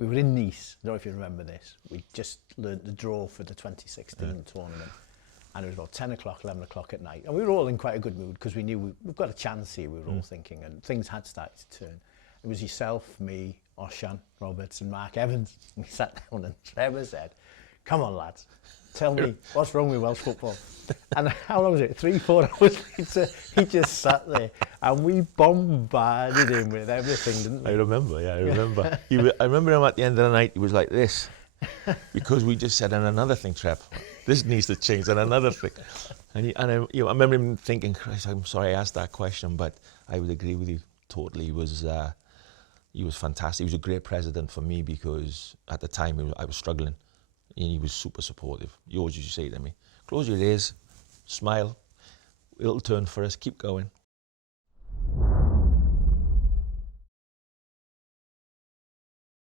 we were in Nice. I don't know if you remember this. We just learned the draw for the 2016 tournament. And it was about 10 o'clock, 11 o'clock at night. And we were all in quite a good mood because we knew we've got a chance here, we were all thinking, and things had started to turn. It was yourself, me, Osian Roberts and Mark Evans. And we sat down and Trevor said, come on lads, tell me what's wrong with Welsh football. And how long was it? 3-4 hours later, he just sat there and we bombarded him with everything, didn't we? I remember, yeah, I remember. I remember him at the end of the night, he was like this. Because we just said, and another thing, Trev, this needs to change, and another thing. And I remember him thinking, Christ, I'm sorry I asked that question, but I would agree with you totally. He was fantastic. He was a great president for me because at the time I was struggling, and he was super supportive. He always used to say to me, close your ears, smile, it'll turn for us, keep going.